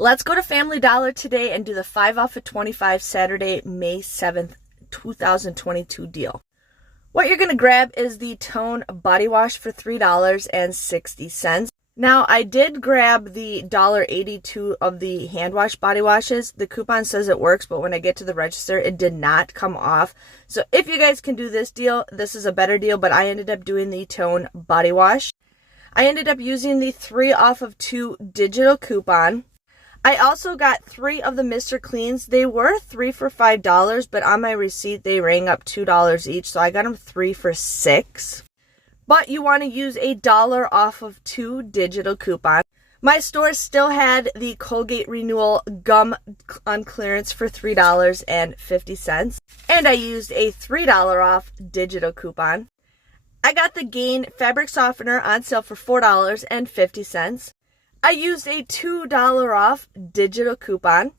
Let's go to Family Dollar today and do the 5 off of 25 Saturday, May 7th, 2022 deal. What you're going to grab is the Tone Body Wash for $3.60. Now, I did grab the $1.82 of the hand wash body washes. The coupon says it works, but when I get to the register, it did not come off. So if you guys can do this deal, this is a better deal, but I ended up doing the Tone Body Wash. I ended up using the 3 off of 2 digital coupon. I also got 3 of the Mr. Cleans. They were 3 for $5, but on my receipt, they rang up $2 each, so I got them 3 for $6. But you want to use a $1 off of 2 digital coupon. My store still had the Colgate Renewal Gum on clearance for $3.50. And I used a $3 off digital coupon. I got the Gain Fabric Softener on sale for $4.50. I used a $2 off digital coupon.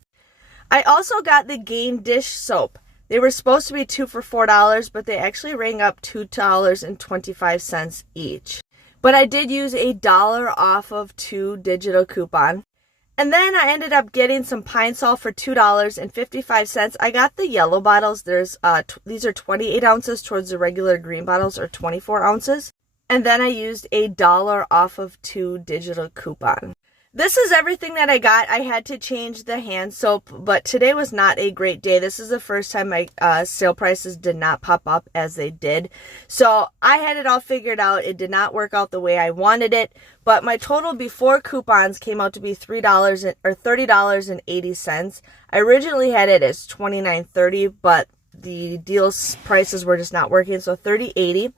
I also got the Gain Dish Soap. They were supposed to be 2 for $4, but they actually rang up $2.25 each. But I did use a $1 off of 2 digital coupon. And then I ended up getting some Pine Sol for $2.55. I got the yellow bottles. These are 28 ounces towards the regular green bottles are 24 ounces. And then I used a $1 off of 2 digital coupon. This is everything that I got. I had to change the hand soap, but today was not a great day. This is the first time my sale prices did not pop up as they did. So I had it all figured out. It did not work out the way I wanted it, but my total before coupons came out to be $30.80. I originally had it as $29.30, but the deals prices were just not working, so $30.80.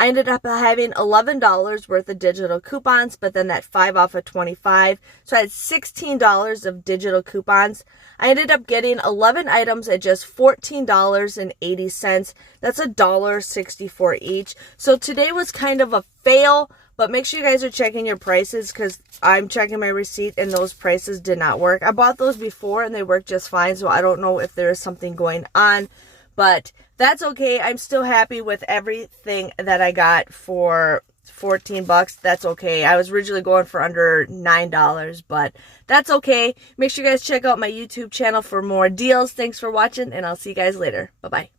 I ended up having $11 worth of digital coupons, but then that 5 off of 25. So I had $16 of digital coupons. I ended up getting 11 items at just $14.80. That's $1.64 each. So today was kind of a fail, but make sure you guys are checking your prices because I'm checking my receipt and those prices did not work. I bought those before and they worked just fine, so I don't know if there is something going on. But that's okay. I'm still happy with everything that I got for 14 bucks. That's okay. I was originally going for under $9, but that's okay. Make sure you guys check out my YouTube channel for more deals. Thanks for watching, and I'll see you guys later. Bye-bye.